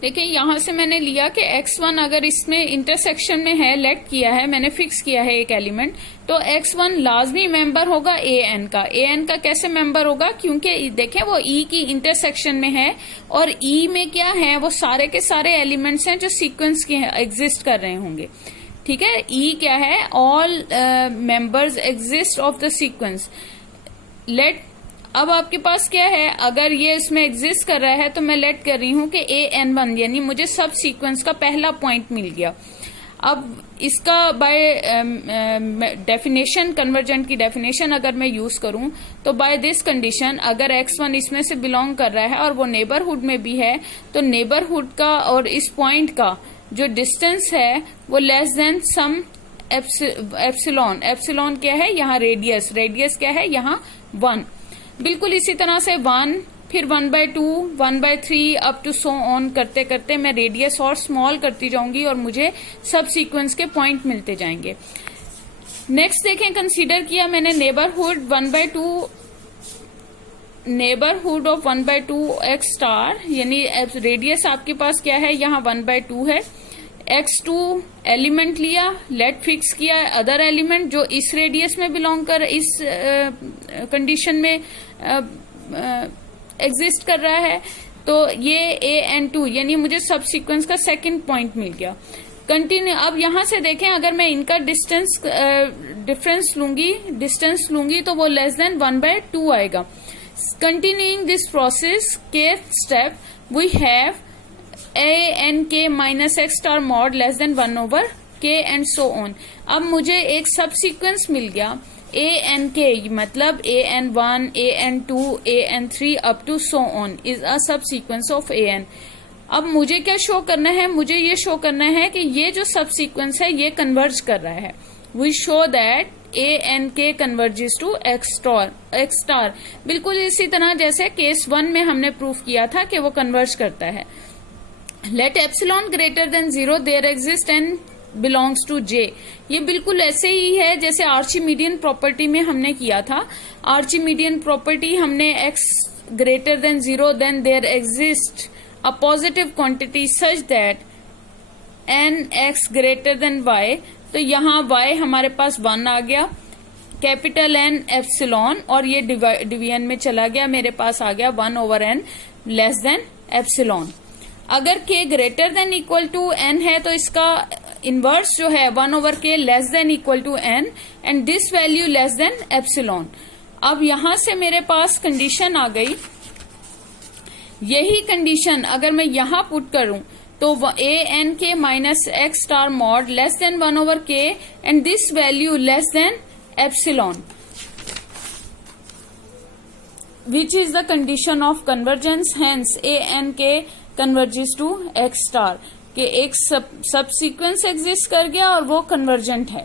देखिए यहाँ से मैंने लिया कि x1 अगर इसमें इंटरसेक्शन में है, लेट किया है, मैंने फिक्स किया है एक एलिमेंट, तो x1 लाजमी मेंबर होगा an का। an का कैसे मेंबर होगा, क्योंकि देखें वो e की इंटरसेक्शन में है और e में क्या है, वो सारे के सारे एलिमेंट्स हैं जो सीक्वेंस के एग्जिस्ट कर रहे होंगे। ठीक है, e क्या है, all members exist of the sequence. Let अब आपके पास क्या है, अगर ये इसमें एग्जिस्ट कर रहा है तो मैं लेट कर रही हूं कि an1 यानी मुझे सब सीक्वेंस का पहला पॉइंट मिल गया। अब इसका बाय डेफिनेशन, कन्वर्जेंट की डेफिनेशन अगर मैं यूज करूं तो बाय दिस कंडीशन अगर x1 इसमें से बिलोंग कर रहा है और वो नेबरहुड में भी है, तो नेबरहुड का और इस पॉइंट का जो डिस्टेंस है वो less then some epsilon. Epsilon क्या है, यहाँ रेडियस, रेडियस क्या है यहाँ 1। बिल्कुल इसी तरह से 1, फिर 1/2, 1/3 अप टू सो ऑन करते करते मैं रेडियस और स्मॉल करती जाऊंगी और मुझे सब सीक्वेंस के पॉइंट मिलते जाएंगे। नेक्स्ट देखें, कंसीडर किया मैंने neighbourhood 1/2, neighbourhood of 1/2 x star, यानी रेडियस आपके पास क्या है यहाँ 1/2 है। x2 एलिमेंट लिया, लेट फिक्स किया अदर एलिमेंट जो इस रेडियस में बिलोंग कर, इस कंडीशन में एग्जिस्ट कर रहा है, तो ये an2 यानी मुझे सब सीक्वेंस का सेकंड पॉइंट मिल गया। कंटिन्यू, अब यहां से देखें अगर मैं इनका डिफरेंस लूंगी, डिस्टेंस लूंगी तो वो लेस देन 1/2 आएगा। Continuing this process, k step we have an_k minus x star mod less than 1/k and so on. अब मुझे एक सब सीक्वेंस मिल गया an_k, मतलब an1, an2, an3 up to so on is a subsequence of an। अब मुझे क्या show करना है, मुझे ये शो करना है कि ये जो सब सीक्वेंस है ये कन्वर्ज कर रहा है। We show that an_k converges to x star. बिल्कुल इसी तरह जैसे केस 1 में हमने प्रूफ किया था कि वो कन्वर्ज करता है। Let epsilon greater than 0 there exist and belongs to j। ये बिल्कुल ऐसे ही है जैसे आर्चिमीडियन प्रॉपर्टी में हमने किया था। आर्चिमीडियन प्रॉपर्टी हमने x greater than 0 then there exist a positive quantity such that n x greater than y, तो यहाँ y हमारे पास 1 आ गया, कैपिटल N एप्सिलॉन, और ये डिवीजन में चला गया, मेरे पास आ गया 1/n लेस देन एप्सिलॉन। अगर k greater than equal to n है तो इसका इनवर्स जो है 1/k less than equal to n and this value less than epsilon. अब यहां से मेरे पास कंडीशन आ गई, यही कंडीशन अगर मैं यहां पुट करूं तो an_k minus x star mod less than 1/k and this value less than epsilon, which is the condition of convergence, hence an_k converges to x star, कि एक सब सीक्वेंस एग्जिस्ट कर गया और वो कन्वर्जेंट है।